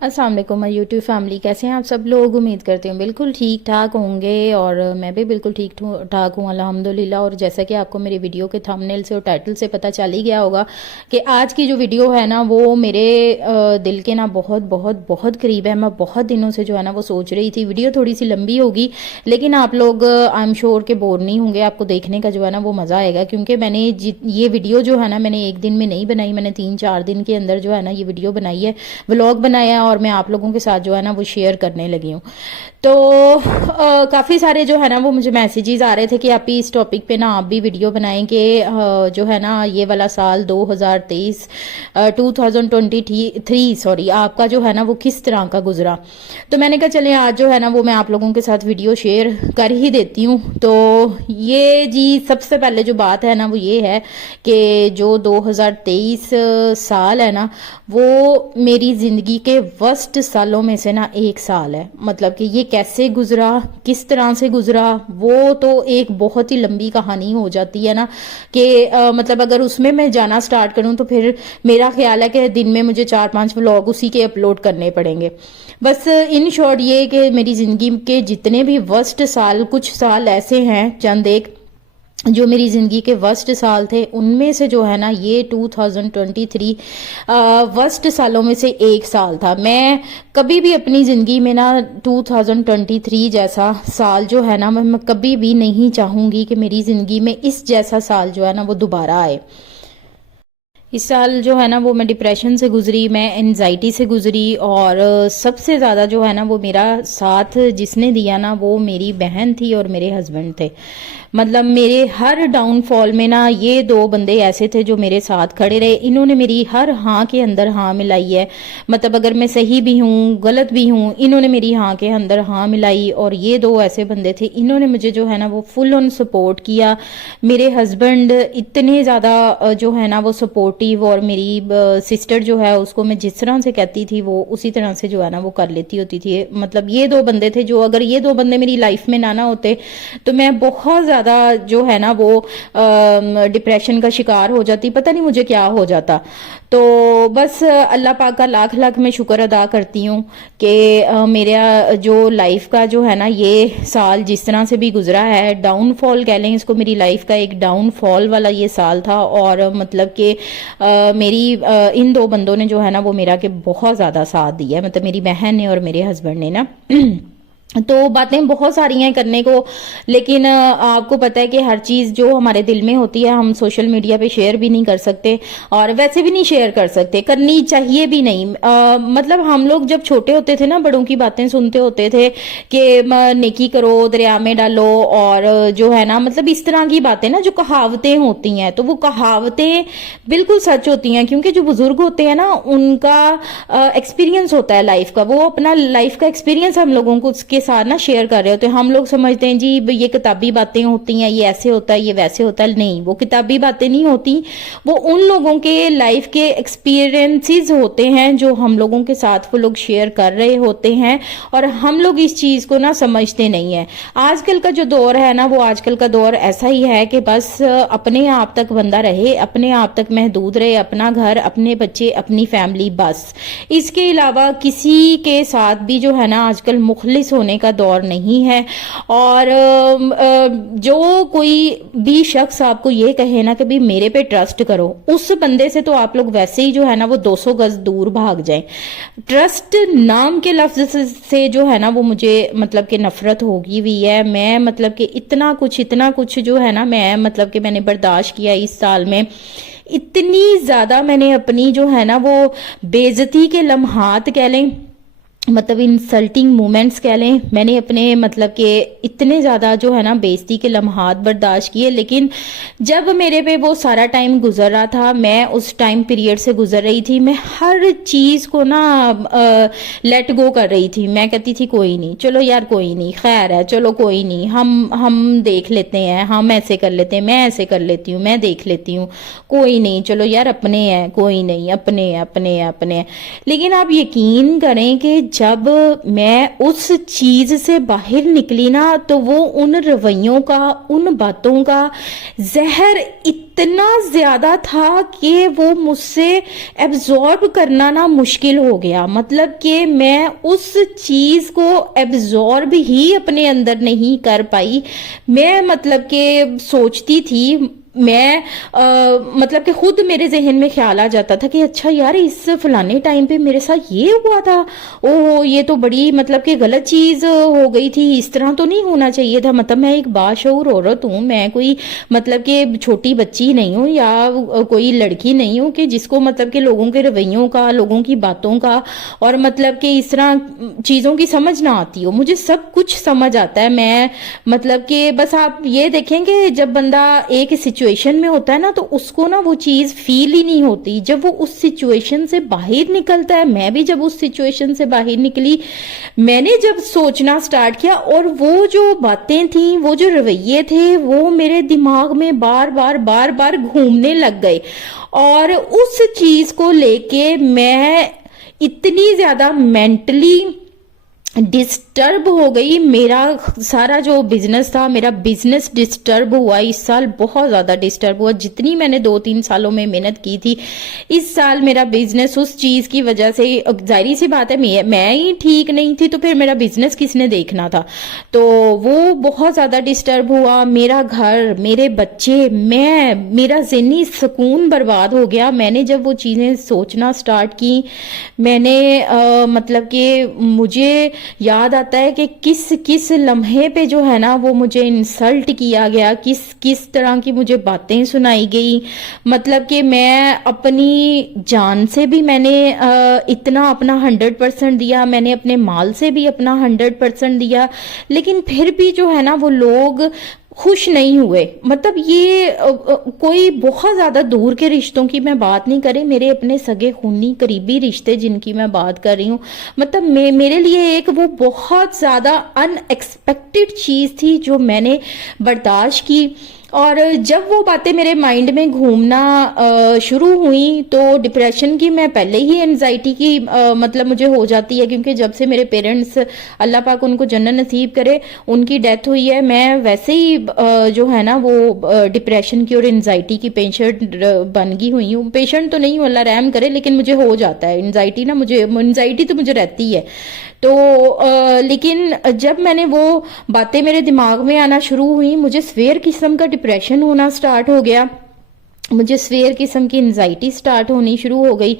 अस्सलाम वालेकुम my YouTube family, कैसे हैं आप सब लोग। उम्मीद करती हूँ बिल्कुल ठीक ठाक होंगे और मैं भी बिल्कुल ठीक ठाक हूँ अल्हम्दुलिल्लाह। और जैसा कि आपको मेरी वीडियो के थंबनेल से और टाइटल से पता चल ही गया होगा कि आज की जो वीडियो है ना वो मेरे दिल के ना बहुत बहुत बहुत करीब है। मैं बहुत दिनों से जो है ना वो सोच रही थी। वीडियो थोड़ी सी लंबी होगी लेकिन आप लोग आई एम श्योर के बोर नहीं होंगे, आपको देखने का जो है ना वो मज़ा आएगा। क्योंकि मैंने ये वीडियो जो है ना मैंने एक दिन में नहीं बनाई, मैंने 3-4 दिन के अंदर जो है ना ये वीडियो बनाई है, व्लॉग बनाया और मैं आप लोगों के साथ जो है ना वो शेयर करने लगी हूँ। तो काफ़ी सारे जो है ना वो मुझे मैसेजेस आ रहे थे कि आप भी इस टॉपिक पे ना आप भी वीडियो बनाएं कि जो है ना ये वाला साल 2023 2023 सॉरी आपका जो है ना वो किस तरह का गुजरा। तो मैंने कहा चले आज जो है ना वो मैं आप लोगों के साथ वीडियो शेयर कर ही देती हूँ। तो ये जी सबसे पहले जो बात है ना वो ये है कि जो 2023 साल है ना वो मेरी ज़िंदगी के वर्स्ट सालों में से ना एक साल है। मतलब कि ये कैसे गुजरा, किस तरह से गुजरा, वो तो एक बहुत ही लंबी कहानी हो जाती है ना कि मतलब अगर उसमें मैं जाना स्टार्ट करूं तो फिर मेरा ख्याल है कि दिन में मुझे 4-5 व्लॉग उसी के अपलोड करने पड़ेंगे। बस इन शॉर्ट ये कि मेरी ज़िंदगी के जितने भी वर्स्ट साल, कुछ साल ऐसे हैं चंद एक जो मेरी ज़िंदगी के वर्स्ट साल थे, उनमें से जो है ना ये 2023 वर्स्ट सालों में से एक साल था। मैं कभी भी अपनी ज़िंदगी में ना 2023 जैसा साल जो है ना मैं कभी भी नहीं चाहूँगी कि मेरी ज़िंदगी में इस जैसा साल जो है ना वो दोबारा आए। इस साल जो है ना वो मैं डिप्रेशन से गुजरी, मैं एनजाइटी से गुजरी और सबसे ज़्यादा जो है ना वो मेरा साथ जिसने दिया ना वो मेरी बहन थी और मेरे हस्बैंड थे। मतलब मेरे हर डाउनफॉल में ना ये दो बंदे ऐसे थे जो मेरे साथ खड़े रहे। इन्होंने मेरी हर हाँ के अंदर हाँ मिलाई है। मतलब अगर मैं सही भी हूँ गलत भी हूँ, इन्होंने मेरी हाँ के अंदर हाँ मिलाई। और ये दो ऐसे बंदे थे, इन्होंने मुझे जो है ना वो फुल ऑन सपोर्ट किया। मेरे हस्बैंड इतने ज़्यादा जो है ना वो सपोर्टिव, और मेरी सिस्टर जो है उसको मैं जिस तरह से कहती थी वो उसी तरह से जो है ना वो कर लेती होती थी। मतलब ये दो बंदे थे जो अगर ये दो बंदे मेरी लाइफ में ना होते तो मैं बहुत ज़्यादा जो है ना वो डिप्रेशन का शिकार हो जाती, पता नहीं मुझे क्या हो जाता। तो बस अल्लाह पाक का लाख लाख मैं शुक्र अदा करती हूँ कि मेरा जो लाइफ का जो है ना ये साल जिस तरह से भी गुजरा है, डाउनफॉल कह लें इसको, मेरी लाइफ का एक डाउनफॉल वाला ये साल था। और मतलब कि मेरी इन दो बंदों ने जो है ना वो मेरा के बहुत ज़्यादा साथ दिया है, मतलब मेरी बहन ने और मेरे हस्बैंड ने ना। तो बातें बहुत सारी हैं करने को, लेकिन आपको पता है कि हर चीज़ जो हमारे दिल में होती है हम सोशल मीडिया पे शेयर भी नहीं कर सकते और वैसे भी नहीं शेयर कर सकते, करनी चाहिए भी नहीं। मतलब हम लोग जब छोटे होते थे ना बड़ों की बातें सुनते होते थे कि नेकी करो दरिया में डालो, और जो है ना मतलब इस तरह की बातें ना जो कहावतें होती हैं, तो वो कहावतें बिल्कुल सच होती हैं। क्योंकि जो बुजुर्ग होते हैं ना उनका एक्सपीरियंस होता है लाइफ का, वो अपना लाइफ का एक्सपीरियंस हम लोगों को उसके साथ ना शेयर कर रहे होते हैं। हम लोग समझते हैं जी ये किताबी बातें होती हैं, ये ऐसे होता है, ये वैसे होता है। नहीं, वो किताबी बातें नहीं होती, वो उन लोगों के लाइफ के एक्सपीरियंसेस होते हैं जो हम लोगों के साथ वो लोग शेयर कर रहे होते हैं। और हम लोग इस चीज़ को ना समझते नहीं है। आजकल का जो दौर है ना वो आजकल का दौर ऐसा ही है कि बस अपने आप तक बंदा रहे, अपने आप तक महदूद रहे, अपना घर, अपने बच्चे, अपनी फैमिली, बस। इसके अलावा किसी के साथ भी जो है ना आजकल मुखलिस होने का दौर नहीं है। और जो कोई भी शख्स आपको ये कहे ना कि भाई मेरे पे ट्रस्ट करो, उस बंदे से तो आप लोग वैसे ही जो है ना वो 200 गज दूर भाग जाएं। ट्रस्ट नाम के लफ्ज से जो है ना वो मुझे मतलब कि नफरत होगी हुई है। मैं मतलब कि इतना कुछ जो है ना मैं मतलब कि मैंने बर्दाश्त किया इस साल में। इतनी ज़्यादा मैंने अपनी जो है ना वो बेइज्जती के लम्हात कह लें, मतलब इंसल्टिंग मोमेंट्स कह लें, मैंने अपने मतलब कि इतने ज़्यादा जो है ना बेइज्जती के लम्हात बर्दाश्त किए। लेकिन जब मेरे पे वो सारा टाइम गुजर रहा था, मैं उस टाइम पीरियड से गुजर रही थी, मैं हर चीज़ को ना लेट गो कर रही थी। मैं कहती थी कोई नहीं, चलो यार कोई नहीं, खैर है, चलो कोई नहीं, हम देख लेते हैं, हम ऐसे कर लेते हैं, मैं ऐसे कर लेती हूँ, मैं देख लेती हूँ, कोई नहीं, चलो यार अपने हैं, कोई नहीं, अपने अपने अपने। लेकिन आप यकीन करें कि जब मैं उस चीज से बाहर निकली ना, तो वो उन रवैयों का, उन बातों का जहर इतना ज्यादा था कि वो मुझसे एब्जॉर्ब करना ना मुश्किल हो गया। मतलब कि मैं उस चीज को एब्जॉर्ब ही अपने अंदर नहीं कर पाई। मैं मतलब कि सोचती थी, मैं मतलब कि खुद मेरे जहन में ख्याल आ जाता था कि अच्छा यार, इस फलाने टाइम पे मेरे साथ ये हुआ था, ओह ये तो बड़ी मतलब कि गलत चीज हो गई थी, इस तरह तो नहीं होना चाहिए था। मतलब मैं एक बाशऊर औरत हूँ, मैं कोई मतलब कि छोटी बच्ची नहीं हूँ या कोई लड़की नहीं हूँ कि जिसको मतलब कि लोगों के रवैयों का, लोगों की बातों का और मतलब कि इस तरह चीजों की समझ ना आती हो। मुझे सब कुछ समझ आता है। मैं मतलब कि बस आप ये देखें कि जब बंदा एक सिचुएशन में होता है ना, तो उसको ना वो चीज फील ही नहीं होती जब वो उस सिचुएशन से बाहर निकलता है। मैं भी जब उस सिचुएशन से बाहर निकली, मैंने जब सोचना स्टार्ट किया, और वो जो बातें थी, वो जो रवैये थे, वो मेरे दिमाग में बार बार घूमने लग गए। और उस चीज को लेके मैं इतनी ज्यादा मेंटली डिस्टर्ब हो गई। मेरा सारा जो बिजनेस था, मेरा बिजनेस डिस्टर्ब हुआ इस साल, बहुत ज्यादा डिस्टर्ब हुआ। जितनी मैंने 2-3 सालों में मेहनत की थी, इस साल मेरा बिजनेस उस चीज की वजह से, जाहिर सी बात है मैं ही ठीक नहीं थी तो फिर मेरा बिजनेस किसने देखना था, तो वो बहुत ज्यादा डिस्टर्ब हुआ। मेरा घर, मेरे बच्चे, मेरा ज़हनी सुकून बर्बाद हो गया। मैंने जब वो चीजें सोचना स्टार्ट की, मैंने मतलब कि मुझे याद आता है कि किस किस लम्हे पे जो है ना वो मुझे इंसल्ट किया गया, किस किस तरह की मुझे बातें सुनाई गई। मतलब कि मैं अपनी जान से भी मैंने इतना अपना 100% दिया, मैंने अपने माल से भी अपना 100% दिया, लेकिन फिर भी जो है ना वो लोग खुश नहीं हुए। मतलब ये कोई बहुत ज्यादा दूर के रिश्तों की मैं बात नहीं कर रही, मेरे अपने सगे खूनी करीबी रिश्ते जिनकी मैं बात कर रही हूँ। मतलब मेरे लिए एक वो बहुत ज्यादा अनएक्सपेक्टेड चीज थी जो मैंने बर्दाश्त की। और जब वो बातें मेरे माइंड में घूमना शुरू हुई, तो डिप्रेशन की, मैं पहले ही एनजाइटी की मतलब मुझे हो जाती है, क्योंकि जब से मेरे पेरेंट्स, अल्लाह पाक उनको जन्नत नसीब करे, उनकी डेथ हुई है, मैं वैसे ही जो है ना वो डिप्रेशन की और एनजाइटी की पेशेंट बन गई हुई हूँ। पेशेंट तो नहीं हूँ, अल्लाह रहम करे, लेकिन मुझे हो जाता है एनजाइटी ना, मुझे एनजाइटी तो मुझे रहती है। तो लेकिन जब मैंने वो बातें मेरे दिमाग में आना शुरू हुई, मुझे स्वेयर किस्म का डिप्रेशन होना स्टार्ट हो गया, मुझे स्वेयर किस्म की एंजाइटी स्टार्ट होनी शुरू हो गई।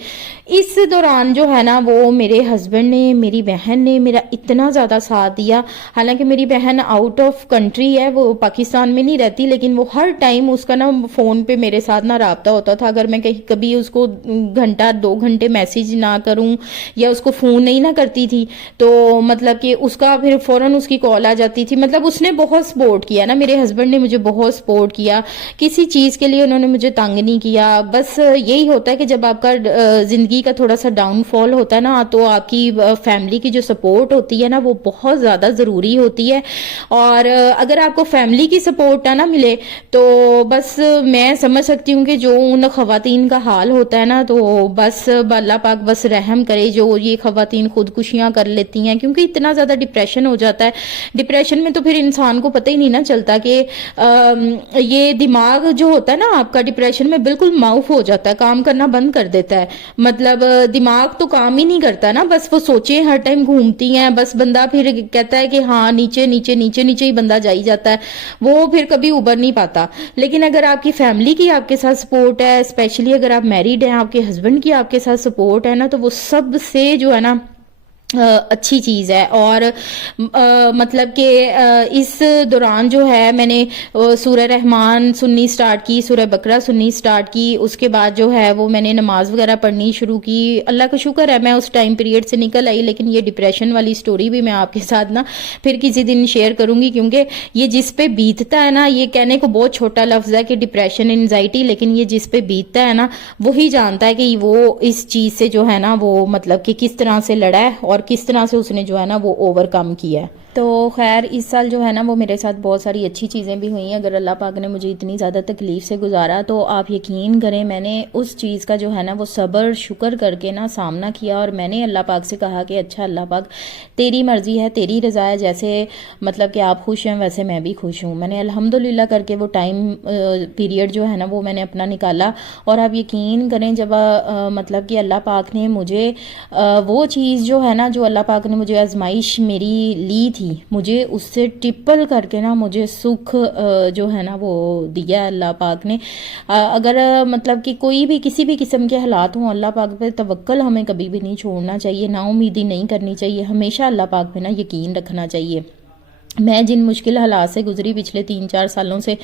इस दौरान जो है ना वो मेरे हस्बैंड ने, मेरी बहन ने मेरा इतना ज़्यादा साथ दिया। हालांकि मेरी बहन आउट ऑफ कंट्री है, वो पाकिस्तान में नहीं रहती, लेकिन वो हर टाइम उसका ना फ़ोन पे मेरे साथ ना राब्ता होता था। अगर मैं कहीं कभी उसको घंटा 2 घंटे मैसेज ना करूं या उसको फ़ोन नहीं ना करती थी, तो मतलब कि उसका फिर फ़ौरन उसकी कॉल आ जाती थी। मतलब उसने बहुत सपोर्ट किया ना, मेरे हस्बैंड ने मुझे बहुत सपोर्ट किया, किसी चीज़ के लिए उन्होंने मुझे तंग नहीं किया। बस यही होता है कि जब आपका जिंदगी का थोड़ा सा डाउनफॉल होता है ना, तो आपकी फैमिली की जो सपोर्ट होती है ना वो बहुत ज़्यादा ज़रूरी होती है। और अगर आपको फैमिली की सपोर्ट ना मिले, तो बस मैं समझ सकती हूँ कि जो उन खवातीन का हाल होता है ना, तो बस अल्लाह पाक बस रहम करे जो ये खवातीन खुदकुशियाँ कर लेती हैं, क्योंकि इतना ज़्यादा डिप्रेशन हो जाता है। डिप्रेशन में तो फिर इंसान को पता ही नहीं ना चलता कि ये दिमाग जो होता है ना आपका, डिप्रेशन में बिल्कुल माउफ हो जाता है, काम करना बंद कर देता है। मतलब दिमाग तो काम ही नहीं करता ना, बस वो सोचें हर टाइम घूमती हैं, बस बंदा फिर कहता है कि हाँ नीचे नीचे नीचे नीचे ही बंदा जाई जाता है, वो फिर कभी उबर नहीं पाता। लेकिन अगर आपकी फैमिली की आपके साथ सपोर्ट है, स्पेशली अगर आप मैरिड हैं, आपके हस्बैंड की आपके साथ सपोर्ट है ना, तो वो सबसे जो है ना अच्छी चीज़ है। और मतलब कि इस दौरान जो है मैंने सूरह रहमान सुननी स्टार्ट की, सूरह बकरा सुननी स्टार्ट की। उसके बाद जो है वो मैंने नमाज वगैरह पढ़नी शुरू की। अल्लाह का शुक्र है मैं उस टाइम पीरियड से निकल आई। लेकिन ये डिप्रेशन वाली स्टोरी भी मैं आपके साथ ना फिर किसी दिन शेयर करूंगी, क्योंकि ये जिस पे बीतता है ना, ये कहने को बहुत छोटा लफ्ज़ है कि डिप्रेशन एंजाइटी, लेकिन ये जिस पे बीतता है ना वही जानता है कि वो इस चीज़ से जो है ना वो मतलब कि किस तरह से लड़ा है और किस तरह से उसने जो है ना वो ओवरकम किया है। تو خیر اس سال جو ہے نا وہ میرے ساتھ بہت ساری اچھی چیزیں بھی ہوئی ہیں. اگر اللہ پاک نے مجھے اتنی زیادہ تکلیف سے گزارا تو آپ یقین کریں میں نے اس چیز کا جو ہے نا وہ صبر شکر کر کے نا سامنا کیا, اور میں نے اللہ پاک سے کہا کہ اچھا اللہ پاک تیری مرضی ہے, تیری رضا ہے, جیسے مطلب کہ آپ خوش ہیں ویسے میں بھی خوش ہوں. میں نے الحمدللہ کر کے وہ ٹائم پیریڈ جو ہے نا وہ میں نے اپنا نکالا, اور آپ یقین کریں جب مطلب کہ اللہ پاک نے مجھے وہ چیز جو ہے نا جو اللہ پاک نے مجھے آزمائش میری لی تھی, مجھے اس سے ٹپل کر کے نا مجھے سکھ جو ہے نا وہ دیا اللہ پاک نے. اگر مطلب کہ کوئی بھی کسی بھی قسم کے حالات ہوں, اللہ پاک پہ توکل ہمیں کبھی بھی نہیں چھوڑنا چاہیے, نا امیدی نہیں کرنی چاہیے, ہمیشہ اللہ پاک پہ نا یقین رکھنا چاہیے. میں جن مشکل حالات سے گزری پچھلے 3-4 سالوں سے,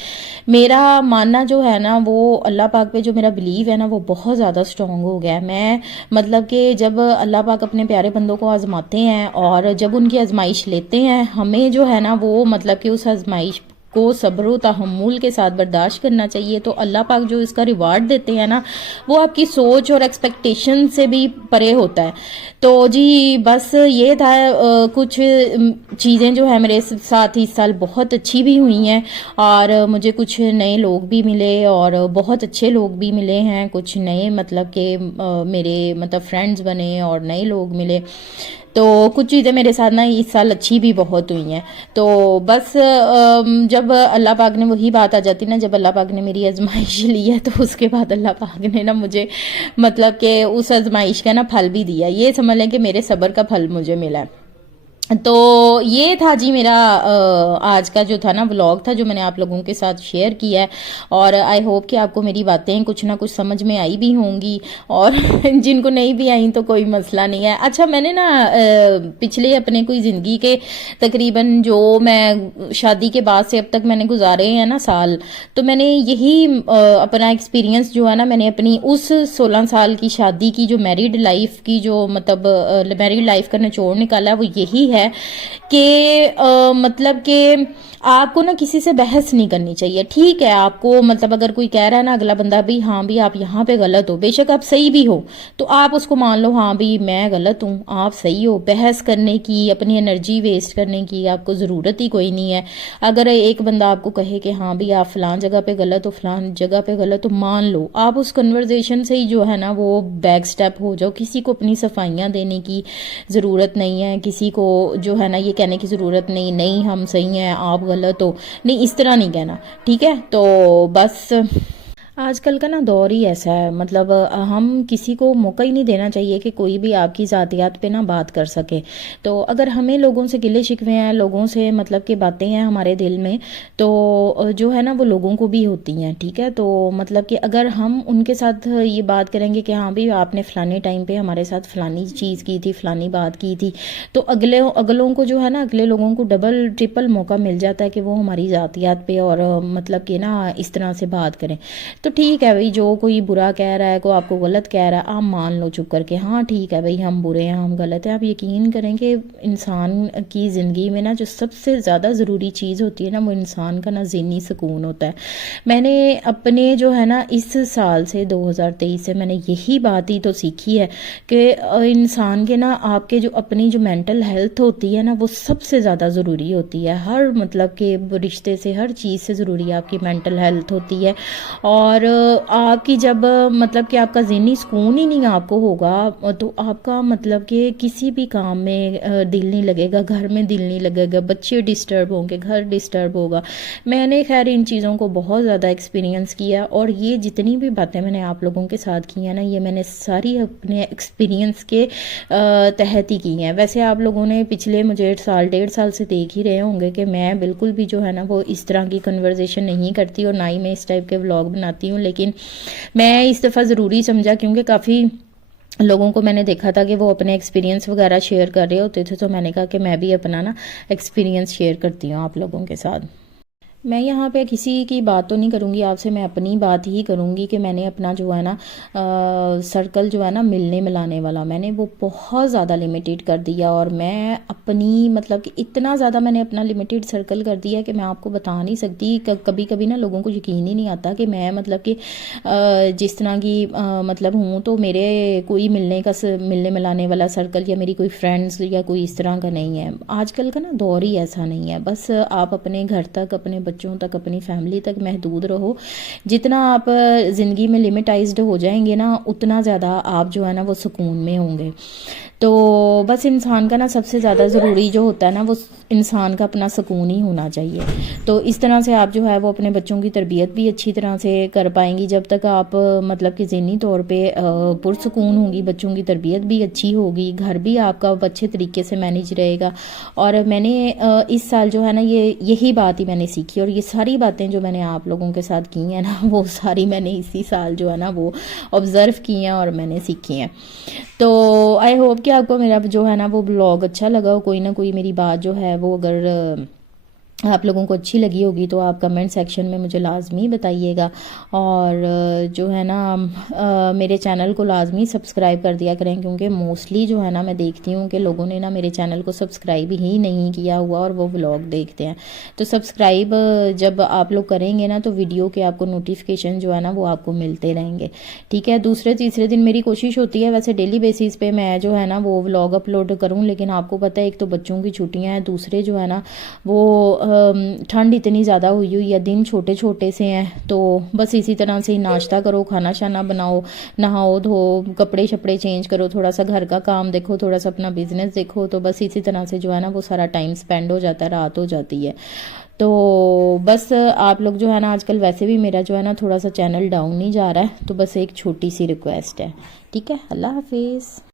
میرا ماننا جو ہے نا وہ اللہ پاک پہ جو میرا بلیو ہے نا وہ بہت زیادہ سٹرونگ ہو گیا ہے. میں مطلب کہ جب اللہ پاک اپنے پیارے بندوں کو آزماتے ہیں اور جب ان کی آزمائش لیتے ہیں, ہمیں جو ہے نا وہ مطلب کہ اس آزمائش کو صبر و تحمل کے ساتھ برداشت کرنا چاہیے. تو اللہ پاک جو اس کا ریوارڈ دیتے ہیں نا وہ آپ کی سوچ اور ایکسپیکٹیشن سے بھی پرے ہوتا ہے. تو جی بس یہ تھا, کچھ چیزیں جو ہے میرے ساتھ اس سال بہت اچھی بھی ہوئی ہیں, اور مجھے کچھ نئے لوگ بھی ملے اور بہت اچھے لوگ بھی ملے ہیں, کچھ نئے مطلب کہ میرے مطلب فرینڈز بنے اور نئے لوگ ملے. تو کچھ چیزیں میرے ساتھ نا اس سال اچھی بھی بہت ہوئی ہیں. تو بس جب اللہ پاک نے وہی بات آ جاتی نا, جب اللہ پاک نے میری آزمائش لی ہے تو اس کے بعد اللہ پاک نے نا مجھے مطلب کہ اس آزمائش کا نا پھل بھی دیا. یہ سمجھ لیں کہ میرے صبر کا پھل مجھے ملا ہے. تو یہ تھا جی میرا آج کا جو تھا نا ولاگ تھا جو میں نے آپ لوگوں کے ساتھ شیئر کیا ہے, اور آئی ہوپ کہ آپ کو میری باتیں کچھ نہ کچھ سمجھ میں آئی بھی ہوں گی, اور جن کو نہیں بھی آئیں تو کوئی مسئلہ نہیں ہے. اچھا میں نے نا پچھلے اپنے کوئی زندگی کے تقریباً جو میں شادی کے بعد سے اب تک میں نے گزارے ہیں نا سال, تو میں نے یہی اپنا ایکسپیرینس جو ہے نا میں نے اپنی اس 16 سال کی شادی کی جو میریڈ لائف کی جو مطلب میریڈ لائف کا نچوڑ نکالا ہے, وہ یہی ہے کہ مطلب کہ آپ کو نا کسی سے بحث نہیں کرنی چاہیے. ٹھیک ہے آپ کو مطلب اگر کوئی کہہ رہا ہے نا اگلا بندہ بھی ہاں بھی آپ یہاں پہ غلط ہو, بے شک آپ صحیح بھی ہو تو آپ اس کو مان لو ہاں بھی میں غلط ہوں آپ صحیح ہو. بحث کرنے کی, اپنی انرجی ویسٹ کرنے کی آپ کو ضرورت ہی کوئی نہیں ہے. اگر ایک بندہ آپ کو کہے کہ ہاں بھی آپ فلان جگہ پہ غلط ہو فلان جگہ پہ غلط ہو, مان لو آپ اس کنورزیشن سے ہی جو ہے نا وہ بیک سٹیپ ہو جاؤ. کسی کو اپنی صفائیاں دینے کی ضرورت نہیں ہے, کسی کو جو ہے نا یہ کہنے کی ضرورت نہیں ہم صحیح ہیں آپ غلط ہو, نہیں اس طرح نہیں کہنا. ٹھیک ہے تو بس آج کل کا نا دور ہی ایسا ہے, مطلب ہم کسی کو موقع ہی نہیں دینا چاہیے کہ کوئی بھی آپ کی ذاتیات پہ نا بات کر سکے. تو اگر ہمیں لوگوں سے گلے شکوے ہیں, لوگوں سے مطلب کہ باتیں ہیں ہمارے دل میں, تو جو ہے نا وہ لوگوں کو بھی ہوتی ہیں. ٹھیک ہے تو مطلب کہ اگر ہم ان کے ساتھ یہ بات کریں گے کہ ہاں بھی آپ نے فلانے ٹائم پہ ہمارے ساتھ فلانی چیز کی تھی فلانی بات کی تھی, تو اگلوں کو جو ہے نا اگلے لوگوں کو ڈبل ٹرپل موقع مل جاتا ہے کہ وہ ہماری ذاتیات پہ اور مطلب کہ نا اس طرح سے بات کریں. تو ٹھیک ہے بھائی جو کوئی برا کہہ رہا ہے کوئی آپ کو غلط کہہ رہا ہے آپ مان لو چپ کر کے, ہاں ٹھیک ہے بھائی ہم برے ہیں ہم غلط ہیں. آپ یقین کریں کہ انسان کی زندگی میں نا جو سب سے زیادہ ضروری چیز ہوتی ہے نا وہ انسان کا نا ذہنی سکون ہوتا ہے. میں نے اپنے جو ہے نا اس سال سے 2023 سے میں نے یہی بات ہی تو سیکھی ہے کہ انسان کے نا آپ کے جو اپنی جو مینٹل ہیلتھ ہوتی ہے نا وہ سب سے زیادہ ضروری ہوتی ہے. ہر مطلب کہ رشتے سے ہر چیز سے ضروری آپ کی مینٹل ہیلتھ ہوتی ہے. اور آپ کی جب مطلب کہ آپ کا ذہنی سکون ہی نہیں آپ کو ہوگا تو آپ کا مطلب کہ کسی بھی کام میں دل نہیں لگے گا, گھر میں دل نہیں لگے گا, بچے ڈسٹرب ہوں گے, گھر ڈسٹرب ہوگا. میں نے خیر ان چیزوں کو بہت زیادہ ایکسپیرینس کیا, اور یہ جتنی بھی باتیں میں نے آپ لوگوں کے ساتھ کی ہیں نا یہ میں نے ساری اپنے ایکسپیرینس کے تحت ہی کی ہیں. ویسے آپ لوگوں نے پچھلے مجھے 1.5 سال سے دیکھ ہی رہے ہوں گے کہ میں بالکل بھی جو ہے نا وہ اس طرح کی کنورزیشن نہیں کرتی, اور نہ ہی میں اس ٹائپ کے ولاگ بناتی ہوں. لیکن میں اس دفعہ ضروری سمجھا کیونکہ کافی لوگوں کو میں نے دیکھا تھا کہ وہ اپنے ایکسپیرینس وغیرہ شیئر کر رہے ہوتے تھے, تو میں نے کہا کہ میں بھی اپنا نا ایکسپیرینس شیئر کرتی ہوں آپ لوگوں کے ساتھ. میں یہاں پہ کسی کی بات تو نہیں کروں گی آپ سے، میں اپنی بات ہی کروں گی کہ میں نے اپنا جو ہے نا سرکل جو ہے نا ملنے ملانے والا میں نے وہ بہت زیادہ لمیٹیڈ کر دیا، اور میں اپنی مطلب کہ اتنا زیادہ میں نے اپنا لمیٹیڈ سرکل کر دیا کہ میں آپ کو بتا نہیں سکتی. کبھی کبھی نا لوگوں کو یقین ہی نہیں آتا کہ میں مطلب کہ جس طرح کی مطلب ہوں، تو میرے کوئی ملنے ملانے والا سرکل یا میری کوئی فرینڈز یا کوئی اس طرح کا نہیں ہے. آج کل کا نا دور ہی ایسا نہیں ہے. بس آپ اپنے گھر تک، اپنے بچوں تک، اپنی فیملی تک محدود رہو. جتنا آپ زندگی میں لمیٹائزڈ ہو جائیں گے نا، اتنا زیادہ آپ جو ہے نا وہ سکون میں ہوں گے. تو بس انسان کا نا سب سے زیادہ ضروری جو ہوتا ہے نا، وہ انسان کا اپنا سکون ہی ہونا چاہیے. تو اس طرح سے آپ جو ہے وہ اپنے بچوں کی تربیت بھی اچھی طرح سے کر پائیں گی. جب تک آپ مطلب کہ ذہنی طور پہ پرسکون ہوں گی، بچوں کی تربیت بھی اچھی ہوگی، گھر بھی آپ کا اچھے طریقے سے مینیج رہے گا. اور میں نے اس سال جو ہے نا یہی بات ہی میں نے سیکھی، اور یہ ساری باتیں جو میں نے آپ لوگوں کے ساتھ کی ہیں نا، وہ ساری میں نے اسی سال جو ہے نا وہ آبزرو کی ہیں اور میں نے سیکھی ہیں. تو آئی ہوپ کہ آپ کو میرا جو ہے نا وہ بلاگ اچھا لگا ہو. کوئی نہ کوئی میری بات جو ہے وہ اگر آپ لوگوں کو اچھی لگی ہوگی تو آپ کمنٹ سیکشن میں مجھے لازمی بتائیے گا. اور جو ہے نا میرے چینل کو لازمی سبسکرائب کر دیا کریں، کیونکہ موسٹلی جو ہے نا میں دیکھتی ہوں کہ لوگوں نے نا میرے چینل کو سبسکرائب ہی نہیں کیا ہوا اور وہ ولاگ دیکھتے ہیں. تو سبسکرائب جب آپ لوگ کریں گے نا تو ویڈیو کے آپ کو نوٹیفیکیشن جو ہے نا وہ آپ کو ملتے رہیں گے. ٹھیک ہے. دوسرے تیسرے دن میری کوشش ہوتی ہے ویسے ڈیلی بیسس پہ میں جو ہے نا وہ ولاگ اپلوڈ کروں، لیکن آپ کو پتہ ہے ایک تو بچوں کی چھٹیاں ہیں، دوسرے جو ہے نا وہ ٹھنڈ اتنی زیادہ ہوئی ہے، دن چھوٹے چھوٹے سے ہیں. تو بس اسی طرح سے ناشتہ کرو، کھانا شانا بناؤ، نہاؤ دھو، کپڑے شپڑے چینج کرو، تھوڑا سا گھر کا کام دیکھو، تھوڑا سا اپنا بزنس دیکھو. تو بس اسی طرح سے جو ہے نا وہ سارا ٹائم سپینڈ ہو جاتا ہے، رات ہو جاتی ہے. تو بس آپ لوگ جو ہے نا آج کل ویسے بھی میرا جو ہے نا تھوڑا سا چینل ڈاؤن نہیں جا رہا ہے، تو بس ایک چھوٹی سی ریکویسٹ ہے. ٹھیک ہے. اللہ حافظ.